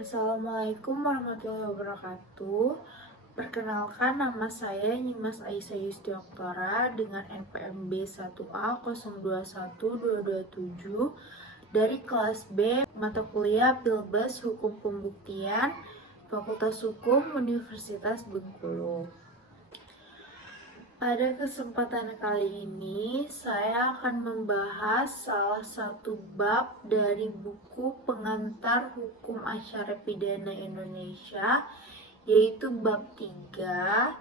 Assalamualaikum warahmatullahi wabarakatuh. Perkenalkan, nama saya Nyimas Aisyah Yustioktora dengan NPM B1A021227 dari kelas B mata kuliah Pilbes Hukum Pembuktian Fakultas Hukum Universitas Bengkulu. Pada kesempatan kali ini, saya akan membahas salah satu bab dari buku pengantar hukum acara pidana Indonesia, yaitu bab 3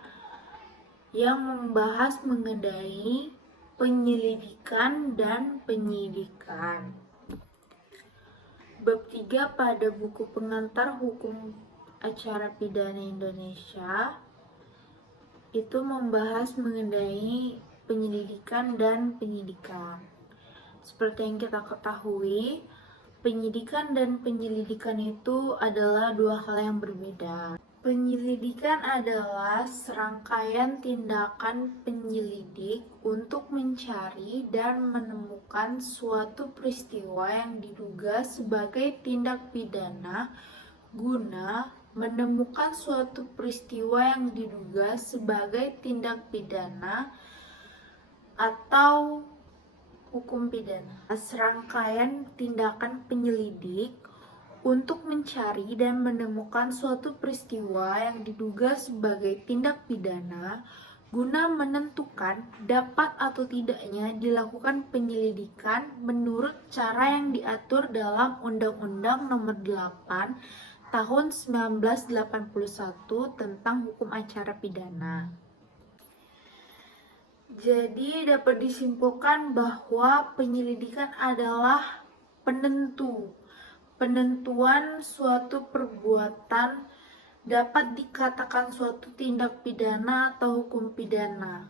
yang membahas mengenai penyelidikan dan penyidikan. Bab 3 pada buku pengantar hukum acara pidana Indonesia itu membahas mengenai penyelidikan dan penyidikan. Seperti yang kita ketahui, penyidikan dan penyelidikan itu adalah dua hal yang berbeda. Penyelidikan adalah serangkaian tindakan penyelidik untuk mencari dan menemukan suatu peristiwa yang diduga sebagai tindak pidana guna menemukan suatu peristiwa yang diduga sebagai tindak pidana atau hukum pidana. Serangkaian tindakan penyelidik untuk mencari dan menemukan suatu peristiwa yang diduga sebagai tindak pidana guna menentukan dapat atau tidaknya dilakukan penyelidikan menurut cara yang diatur dalam Undang-Undang Nomor 8 Tahun 1981 tentang hukum acara pidana. Jadi dapat disimpulkan bahwa penyelidikan adalah penentuan suatu perbuatan dapat dikatakan suatu tindak pidana atau hukum pidana.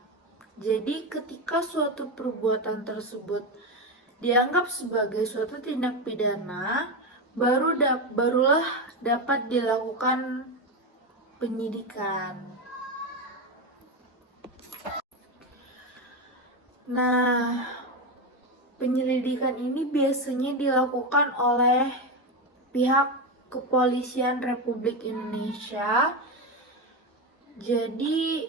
Jadi ketika suatu perbuatan tersebut dianggap sebagai suatu tindak pidana, barulah dapat dilakukan penyidikan. Nah, penyelidikan ini biasanya dilakukan oleh pihak Kepolisian Republik Indonesia. Jadi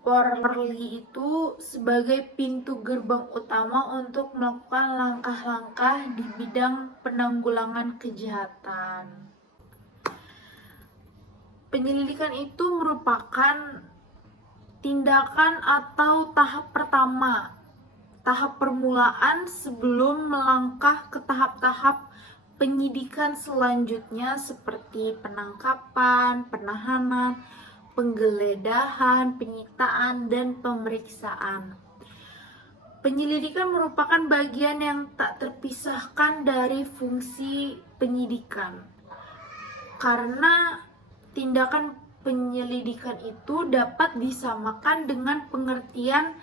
Polri itu sebagai pintu gerbang utama untuk melakukan langkah-langkah di bidang penanggulangan kejahatan. Penyelidikan itu merupakan tindakan atau tahap pertama, tahap permulaan sebelum melangkah ke tahap-tahap penyidikan selanjutnya seperti penangkapan, penahanan, penggeledahan, penyitaan, dan pemeriksaan. Penyelidikan merupakan bagian yang tak terpisahkan dari fungsi penyidikan. Karena tindakan penyelidikan itu dapat disamakan dengan pengertian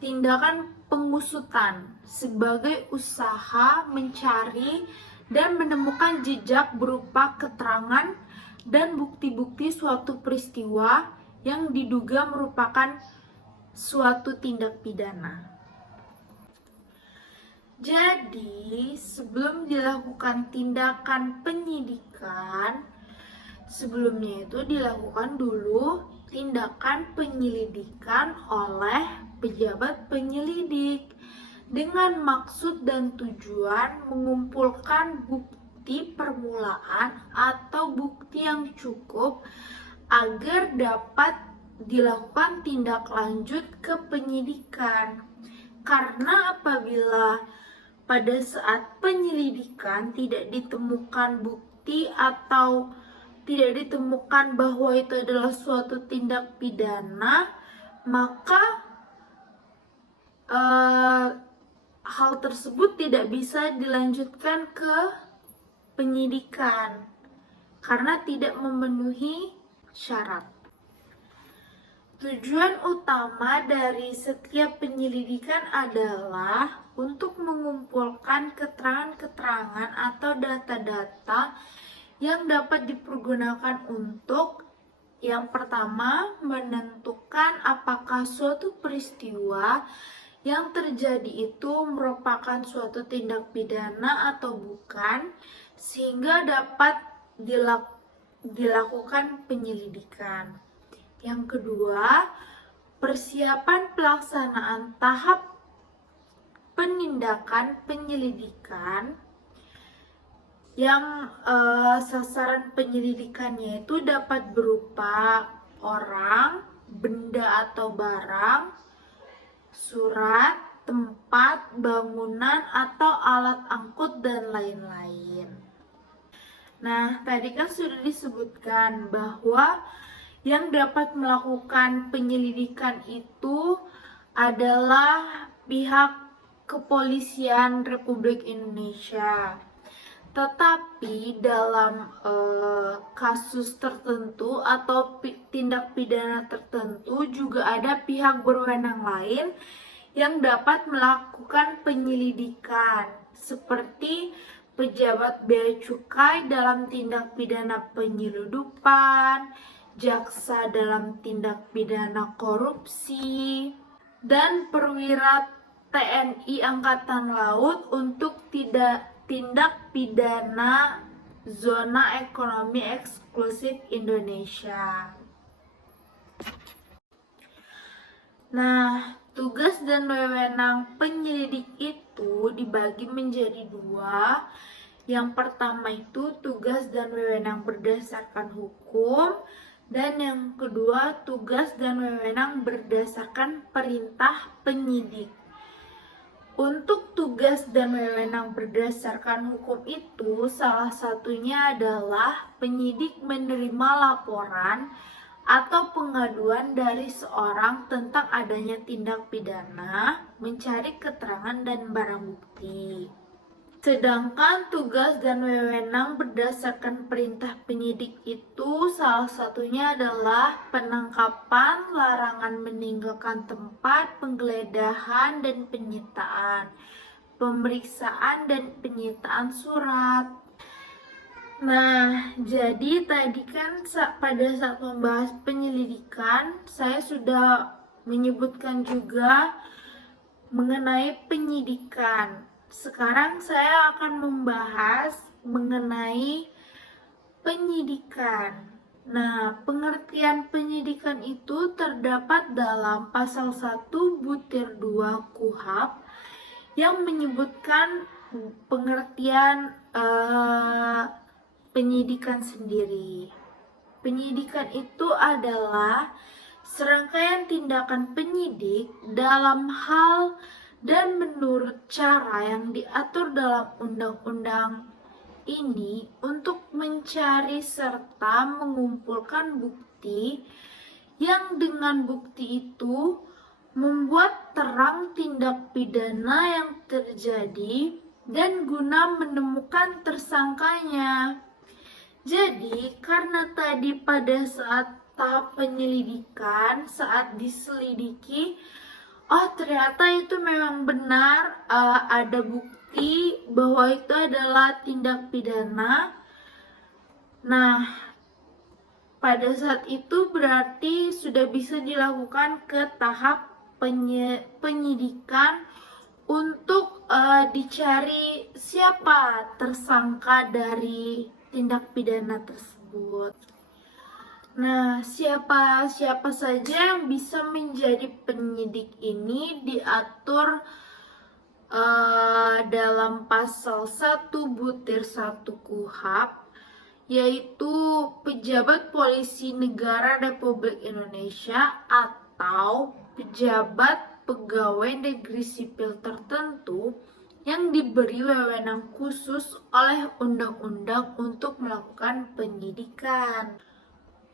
tindakan pengusutan sebagai usaha mencari dan menemukan jejak berupa keterangan dan bukti-bukti suatu peristiwa yang diduga merupakan suatu tindak pidana. Jadi, sebelum dilakukan tindakan penyidikan, sebelumnya itu dilakukan dulu tindakan penyelidikan oleh pejabat penyelidik dengan maksud dan tujuan mengumpulkan bukti permulaan atau bukti yang cukup agar dapat dilakukan tindak lanjut ke penyidikan. Karena apabila pada saat penyelidikan tidak ditemukan bukti atau tidak ditemukan bahwa itu adalah suatu tindak pidana, maka hal tersebut tidak bisa dilanjutkan ke penyidikan karena tidak memenuhi syarat. Tujuan utama dari setiap penyelidikan adalah untuk mengumpulkan keterangan-keterangan atau data-data yang dapat dipergunakan untuk yang pertama menentukan apakah suatu peristiwa yang terjadi itu merupakan suatu tindak pidana atau bukan, sehingga dapat dilakukan penyelidikan. Yang kedua, persiapan pelaksanaan tahap penindakan penyelidikan yang sasaran penyelidikannya itu dapat berupa orang, benda atau barang, surat, tempat, bangunan, atau alat angkut, dan lain-lain. Nah, tadi kan sudah disebutkan bahwa yang dapat melakukan penyelidikan itu adalah pihak Kepolisian Republik Indonesia. Tetapi dalam kasus tertentu atau tindak pidana tertentu juga ada pihak berwenang lain yang dapat melakukan penyelidikan, seperti pejabat bea cukai dalam tindak pidana penyeludupan, jaksa dalam tindak pidana korupsi, dan perwira TNI Angkatan Laut untuk tindak pidana zona ekonomi eksklusif Indonesia. Nah, tugas dan wewenang penyelidik itu dibagi menjadi dua. Yang pertama itu tugas dan wewenang berdasarkan hukum, dan yang kedua tugas dan wewenang berdasarkan perintah penyidik. Untuk tugas dan wewenang berdasarkan hukum itu, salah satunya adalah penyidik menerima laporan atau pengaduan dari seorang tentang adanya tindak pidana, mencari keterangan dan barang bukti. Sedangkan tugas dan wewenang berdasarkan perintah penyidik itu salah satunya adalah penangkapan, larangan meninggalkan tempat, penggeledahan dan penyitaan, pemeriksaan dan penyitaan surat. Nah, jadi tadi kan pada saat membahas penyelidikan, saya sudah menyebutkan juga mengenai penyidikan. Sekarang saya akan membahas mengenai penyidikan. Nah, pengertian penyidikan itu terdapat dalam pasal 1 butir 2 KUHP yang menyebutkan pengertian penyidikan sendiri. Penyidikan itu adalah serangkaian tindakan penyidik dalam hal dan menurut cara yang diatur dalam undang-undang ini untuk mencari serta mengumpulkan bukti yang dengan bukti itu membuat terang tindak pidana yang terjadi dan guna menemukan tersangkanya. Jadi, karena tadi pada saat tahap penyelidikan, saat diselidiki, oh ternyata itu memang benar, ada bukti bahwa itu adalah tindak pidana. Nah, pada saat itu berarti sudah bisa dilakukan ke tahap penyidikan untuk dicari siapa tersangka dari tindak pidana tersebut. Nah, siapa saja yang bisa menjadi penyidik ini diatur dalam pasal 1 butir 1 KUHP, yaitu pejabat polisi negara Republik Indonesia atau pejabat pegawai negeri sipil tertentu yang diberi wewenang khusus oleh undang-undang untuk melakukan penyidikan,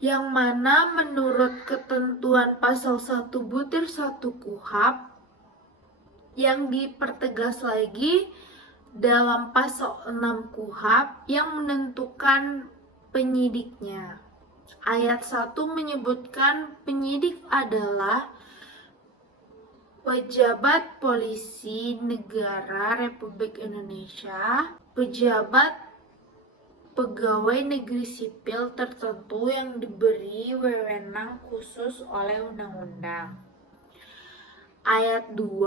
yang mana menurut ketentuan pasal 1 butir 1 KUHP yang dipertegas lagi dalam pasal 6 KUHP yang menentukan penyidiknya. Ayat 1 menyebutkan penyidik adalah pejabat polisi negara Republik Indonesia, pejabat pegawai negeri sipil tertentu yang diberi wewenang khusus oleh undang-undang. Ayat 2,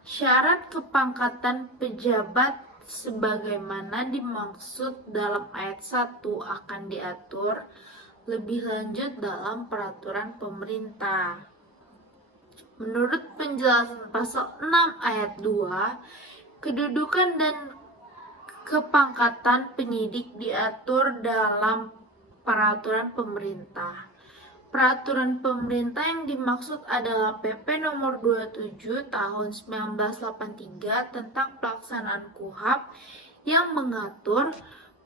syarat kepangkatan pejabat sebagaimana dimaksud dalam ayat 1 akan diatur lebih lanjut dalam peraturan pemerintah. Menurut penjelasan pasal 6 ayat 2, kedudukan dan kepangkatan penyidik diatur dalam peraturan pemerintah. Peraturan pemerintah yang dimaksud adalah PP nomor 27 tahun 1983 tentang pelaksanaan KUHP yang mengatur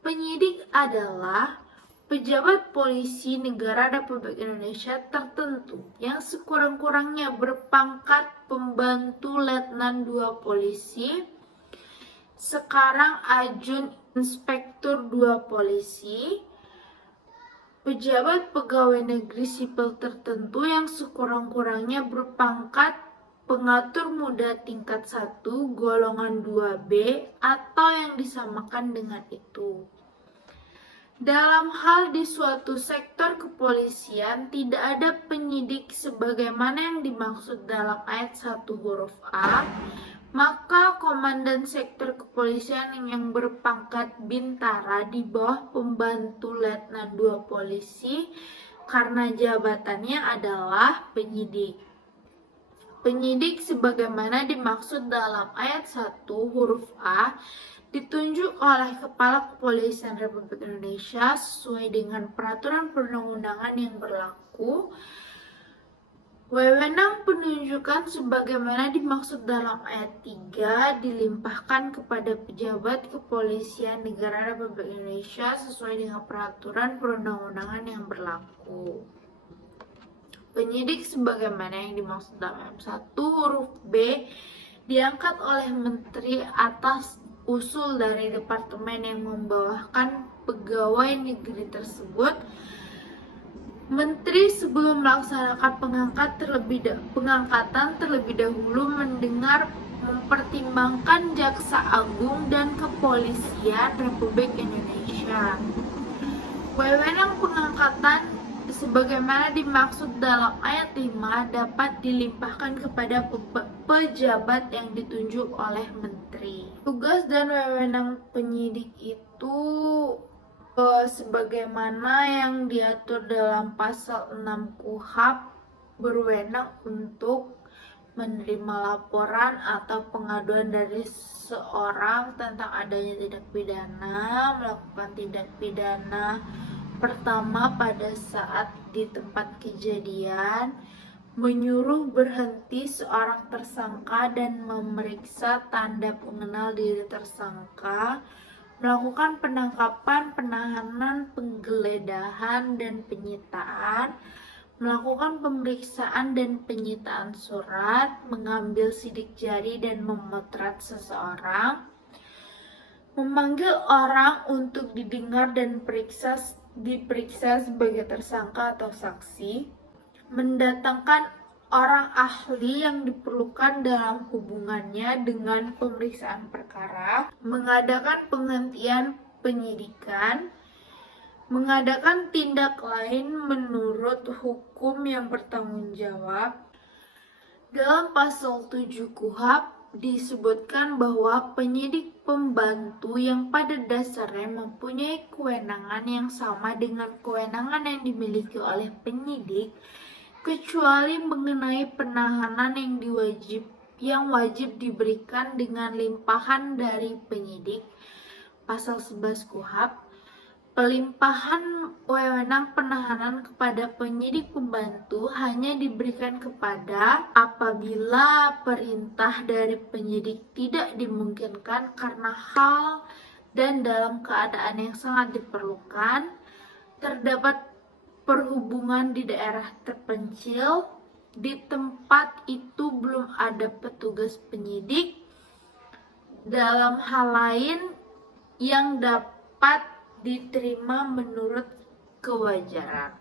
penyidik adalah pejabat polisi negara Republik Indonesia tertentu yang sekurang-kurangnya berpangkat pembantu letnan 2 polisi, sekarang ajun inspektur 2 polisi, pejabat pegawai negeri sipil tertentu yang sekurang-kurangnya berpangkat pengatur muda tingkat 1 golongan 2B atau yang disamakan dengan itu. Dalam hal di suatu sektor kepolisian tidak ada penyidik sebagaimana yang dimaksud dalam ayat 1 huruf A, maka komandan sektor kepolisian yang berpangkat bintara di bawah pembantu letnan 2 polisi karena jabatannya adalah penyidik. Penyidik sebagaimana dimaksud dalam ayat 1 huruf A ditunjuk oleh Kepala Kepolisian Republik Indonesia sesuai dengan peraturan perundang-undangan yang berlaku. Wewenang penunjukan sebagaimana dimaksud dalam ayat 3 dilimpahkan kepada pejabat kepolisian negara Republik Indonesia sesuai dengan peraturan perundang-undangan yang berlaku. Penyidik sebagaimana yang dimaksud dalam ayat 1 huruf B diangkat oleh menteri atas usul dari departemen yang membawakan pegawai negeri tersebut. Menteri sebelum melaksanakan pengangkatan terlebih dahulu mempertimbangkan Jaksa Agung dan Kepolisian Republik Indonesia. Wewenang pengangkatan sebagaimana dimaksud dalam ayat 5 dapat dilimpahkan kepada pejabat yang ditunjuk oleh menteri. Tugas dan wewenang penyidik itu sebagaimana yang diatur dalam pasal 6 KUHP berwenang untuk menerima laporan atau pengaduan dari seorang tentang adanya tindak pidana, melakukan tindak pidana pertama pada saat di tempat kejadian, menyuruh berhenti seorang tersangka dan memeriksa tanda pengenal diri tersangka, melakukan penangkapan, penahanan, penggeledahan, dan penyitaan, melakukan pemeriksaan dan penyitaan surat, mengambil sidik jari dan memotret seseorang, memanggil orang untuk didengar dan diperiksa sebagai tersangka atau saksi, mendatangkan orang ahli yang diperlukan dalam hubungannya dengan pemeriksaan perkara, mengadakan penghentian penyidikan, mengadakan tindak lain menurut hukum yang bertanggung jawab. Dalam pasal 7 KUHP disebutkan bahwa penyidik pembantu yang pada dasarnya mempunyai kewenangan yang sama dengan kewenangan yang dimiliki oleh penyidik, kecuali mengenai penahanan yang wajib diberikan dengan limpahan dari penyidik. Pasal 11 KUHP, pelimpahan wewenang penahanan kepada penyidik pembantu hanya diberikan kepada apabila perintah dari penyidik tidak dimungkinkan karena hal dan dalam keadaan yang sangat diperlukan, terdapat perhubungan di daerah terpencil, di tempat itu belum ada petugas penyidik, dalam hal lain yang dapat diterima menurut kewajaran.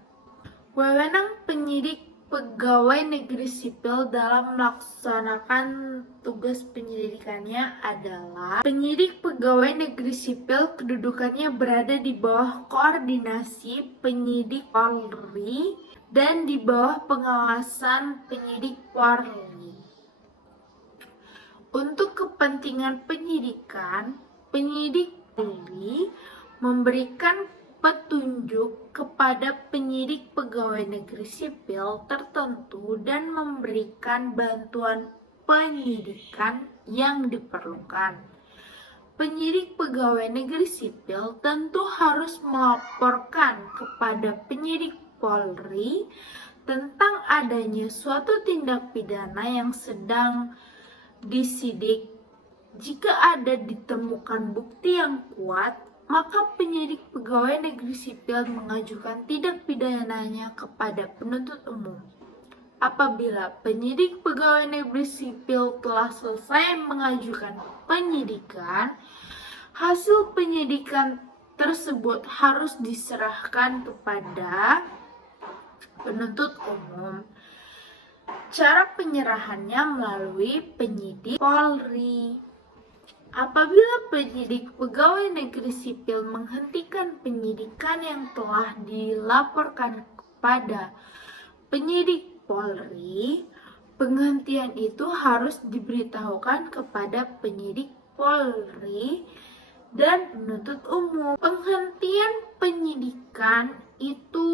Wewenang penyidik pegawai negeri sipil dalam melaksanakan tugas penyelidikannya adalah penyidik pegawai negeri sipil kedudukannya berada di bawah koordinasi penyidik Polri dan di bawah pengawasan penyidik Polri. Untuk kepentingan penyidikan, penyidik Polri memberikan petunjuk kepada penyidik pegawai negeri sipil tertentu dan memberikan bantuan penyidikan yang diperlukan. Penyidik pegawai negeri sipil tentu harus melaporkan kepada penyidik Polri tentang adanya suatu tindak pidana yang sedang disidik. Jika ada ditemukan bukti yang kuat, maka penyidik pegawai negeri sipil mengajukan tindak pidananya kepada penuntut umum. Apabila penyidik pegawai negeri sipil telah selesai mengajukan penyidikan, hasil penyidikan tersebut harus diserahkan kepada penuntut umum. Cara penyerahannya melalui penyidik Polri. Apabila penyidik pegawai negeri sipil menghentikan penyidikan yang telah dilaporkan kepada penyidik Polri, penghentian itu harus diberitahukan kepada penyidik Polri dan penuntut umum. Penghentian penyidikan itu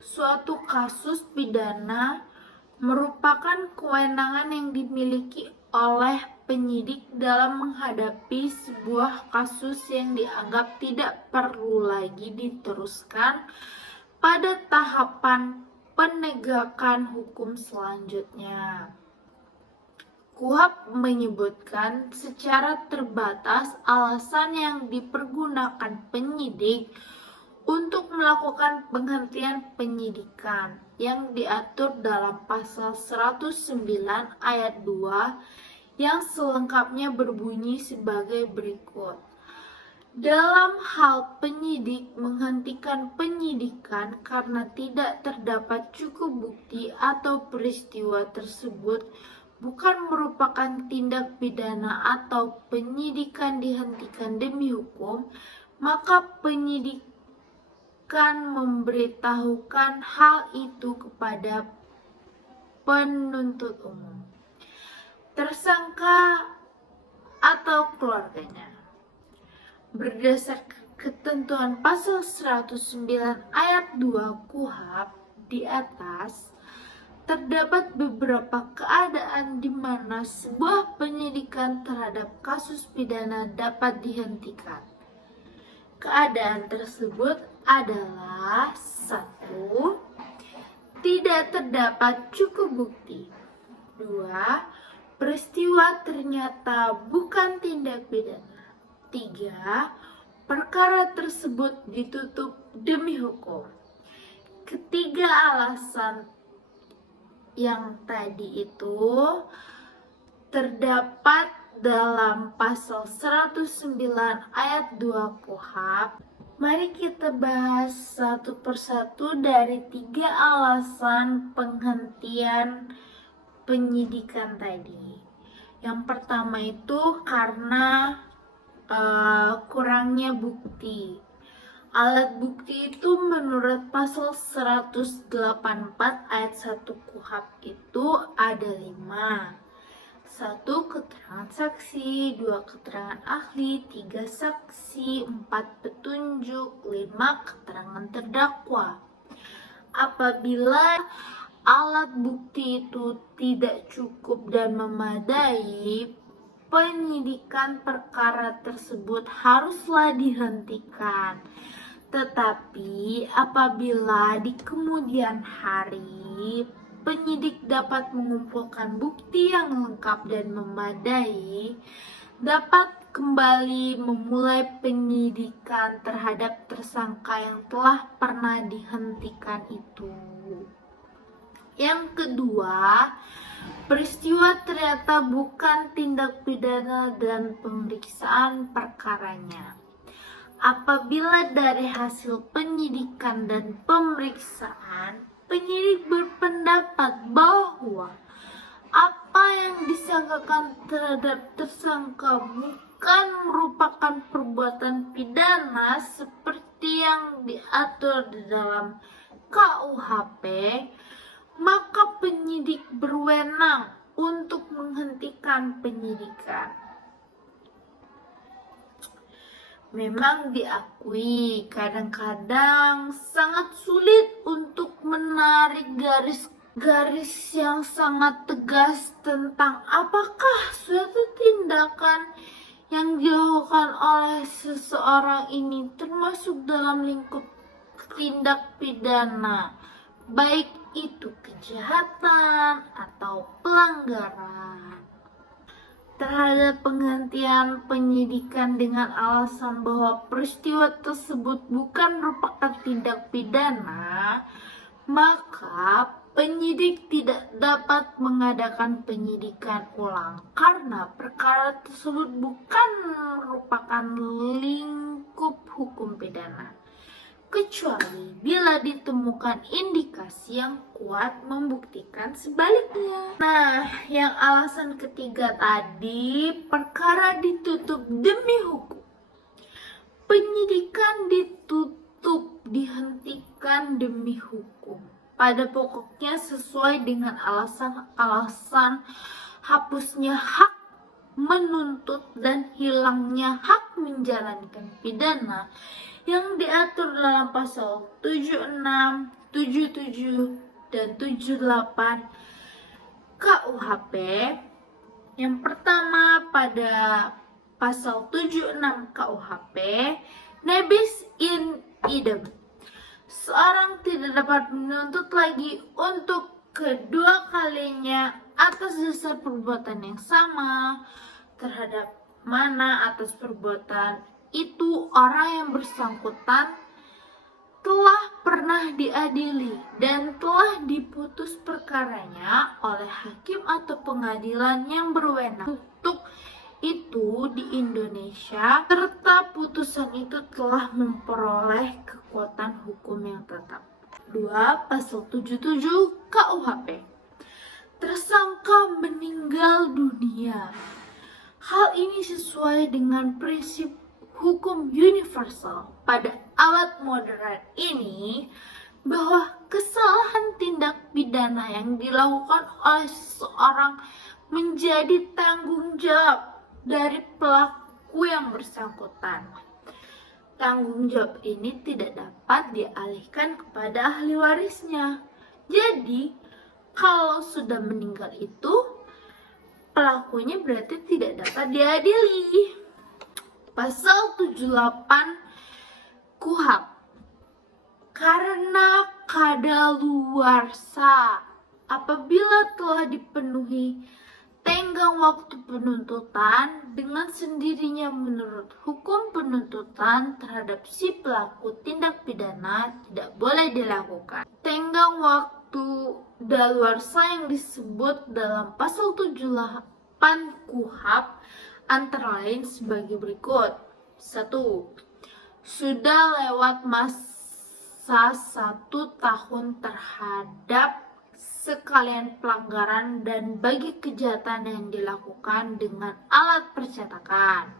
suatu kasus pidana merupakan kewenangan yang dimiliki oleh penyidik dalam menghadapi sebuah kasus yang dianggap tidak perlu lagi diteruskan pada tahapan penegakan hukum selanjutnya. KUHP menyebutkan secara terbatas alasan yang dipergunakan penyidik untuk melakukan penghentian penyidikan yang diatur dalam pasal 109 ayat 2 yang selengkapnya berbunyi sebagai berikut. Dalam hal penyidik menghentikan penyidikan karena tidak terdapat cukup bukti atau peristiwa tersebut bukan merupakan tindak pidana atau penyidikan dihentikan demi hukum, maka penyidik akan memberitahukan hal itu kepada penuntut umum, tersangka atau keluarganya. Berdasarkan ketentuan pasal 109 ayat 2 KUHP di atas, terdapat beberapa keadaan di mana sebuah penyidikan terhadap kasus pidana dapat dihentikan. Keadaan tersebut adalah 1. Tidak terdapat cukup bukti. 2. Peristiwa ternyata bukan tindak pidana. 3. Perkara tersebut ditutup demi hukum. Ketiga alasan yang tadi itu terdapat dalam pasal 109 ayat 2 KUHP. Mari kita bahas satu persatu dari 3 alasan penghentian penyidikan tadi. Yang pertama itu karena kurangnya bukti. Alat bukti itu menurut pasal 184 ayat 1 KUHP itu ada 5. 1. Keterangan saksi, 2. Keterangan ahli, 3. Saksi, 4. Petunjuk, 5. Keterangan terdakwa. Apabila alat bukti itu tidak cukup dan memadai, penyidikan perkara tersebut haruslah dihentikan. Tetapi apabila di kemudian hari penyidik dapat mengumpulkan bukti yang lengkap dan memadai, dapat kembali memulai penyidikan terhadap tersangka yang telah pernah dihentikan itu. Yang kedua, peristiwa ternyata bukan tindak pidana dan pemeriksaan perkaranya. Apabila dari hasil penyidikan dan pemeriksaan, penyidik berpendapat bahwa apa yang disangkakan terhadap tersangka bukan merupakan perbuatan pidana seperti yang diatur di dalam KUHP, maka penyidik berwenang untuk menghentikan penyidikan. Memang diakui kadang-kadang sangat sulit untuk menarik garis yang sangat tegas tentang apakah suatu tindakan yang dilakukan oleh seseorang ini termasuk dalam lingkup tindak pidana, baik itu kejahatan atau pelanggaran. Terhadap penghentian penyidikan dengan alasan bahwa peristiwa tersebut bukan merupakan tindak pidana, maka penyidik tidak dapat mengadakan penyidikan ulang karena perkara tersebut bukan merupakan lingkup hukum pidana, kecuali bila ditemukan indikasi yang kuat membuktikan sebaliknya. Nah, yang alasan ketiga tadi, perkara ditutup demi hukum. Penyidikan ditutup, dihentikan demi hukum. Pada pokoknya sesuai dengan alasan-alasan hapusnya hak menuntut dan hilangnya hak menjalankan pidana yang diatur dalam pasal 76, 77, dan 78 KUHP. Yang pertama pada pasal 76 KUHP, nebis in idem. Seorang tidak dapat menuntut lagi untuk kedua kalinya atas dasar perbuatan yang sama terhadap mana atas perbuatan itu orang yang bersangkutan telah pernah diadili dan telah diputus perkaranya oleh hakim atau pengadilan yang berwenang untuk itu di Indonesia, serta putusan itu telah memperoleh kekuatan hukum yang tetap. 2. Pasal 77 KUHP. Tersangka meninggal dunia. Hal ini sesuai dengan prinsip hukum universal pada abad modern ini, bahwa kesalahan tindak pidana yang dilakukan oleh seseorang menjadi tanggung jawab dari pelaku yang bersangkutan. Tanggung jawab ini tidak dapat dialihkan kepada ahli warisnya. Jadi, kalau sudah meninggal itu, pelakunya berarti tidak dapat diadili. Pasal 78 KUHP. Karena kadaluarsa, apabila telah dipenuhi tenggang waktu penuntutan, dengan sendirinya menurut hukum penuntutan terhadap si pelaku tindak pidana tidak boleh dilakukan. Tenggang waktu daluarsa yang disebut dalam pasal 78 KUHP antara lain sebagai berikut. 1. Sudah lewat masa 1 tahun terhadap sekalian pelanggaran dan bagi kejahatan yang dilakukan dengan alat percetakan.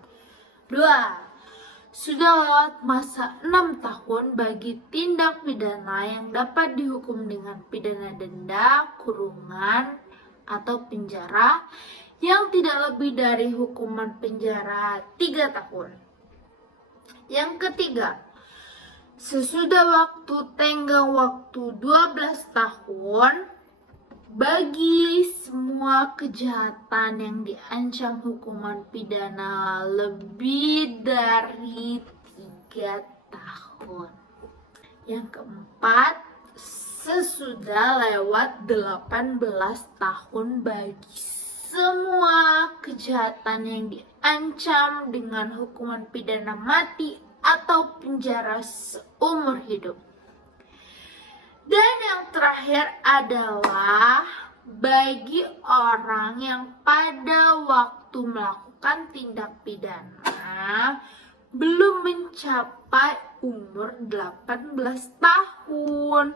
2. Sudah lewat masa 6 tahun bagi tindak pidana yang dapat dihukum dengan pidana denda, kurungan, atau penjara yang tidak lebih dari hukuman penjara 3 tahun. Yang ketiga, sesudah waktu tenggang waktu 12 tahun bagi semua kejahatan yang diancam hukuman pidana lebih dari 3 tahun. Yang keempat, sesudah lewat 18 tahun bagi semua kejahatan yang diancam dengan hukuman pidana mati atau penjara seumur hidup. Dan yang terakhir adalah bagi orang yang pada waktu melakukan tindak pidana belum mencapai umur 18 tahun.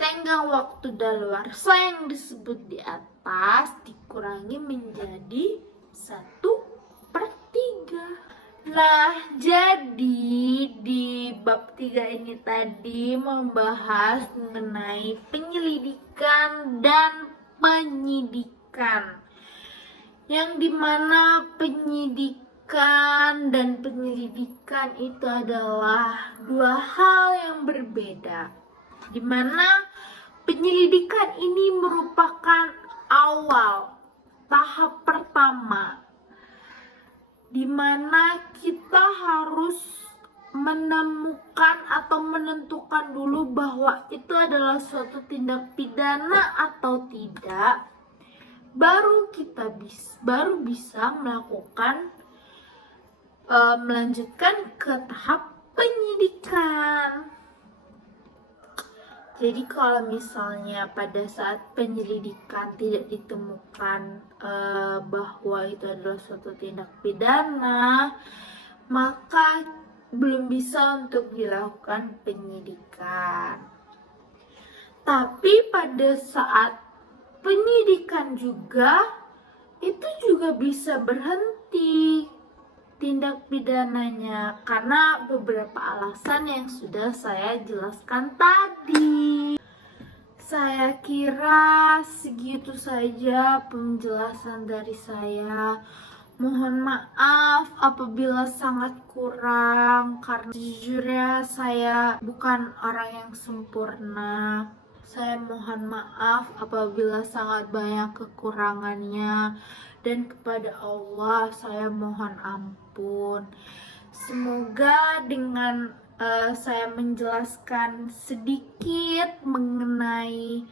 Tenggang waktu daluarsa yang disebut di atas dikurangi menjadi 1/3. Nah, jadi di bab 3 ini tadi membahas mengenai penyelidikan dan penyidikan penyidikan, yang dimana penyidikan dan penyelidikan itu adalah dua hal yang berbeda, dimana penyelidikan ini merupakan awal, tahap pertama, dimana kita harus menemukan atau menentukan dulu bahwa itu adalah suatu tindak pidana atau tidak, baru bisa melakukan melanjutkan ke tahap penyidikan. Jadi kalau misalnya pada saat penyelidikan tidak ditemukan bahwa itu adalah suatu tindak pidana, maka belum bisa untuk dilakukan penyidikan. Tapi pada saat penyidikan juga, itu juga bisa berhenti tindak pidananya karena beberapa alasan yang sudah saya jelaskan tadi. Saya kira segitu saja penjelasan dari saya. Mohon maaf apabila sangat kurang, karena sejujurnya saya bukan orang yang sempurna. Saya mohon maaf apabila sangat banyak kekurangannya, dan kepada Allah saya mohon ampun. Semoga dengan saya menjelaskan sedikit mengenai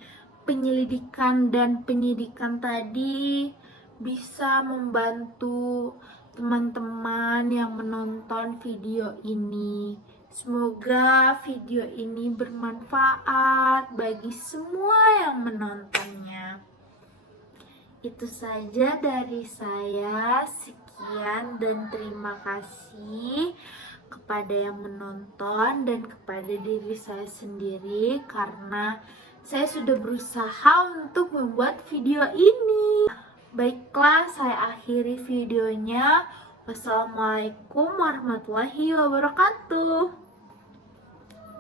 penyelidikan dan penyidikan tadi bisa membantu teman-teman yang menonton video ini. Semoga video ini bermanfaat bagi semua yang menontonnya. Itu saja dari saya. Sekian dan terima kasih kepada yang menonton dan kepada diri saya sendiri karena saya sudah berusaha untuk membuat video ini. Baiklah, saya akhiri videonya. Wassalamualaikum warahmatullahi wabarakatuh.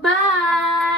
Bye.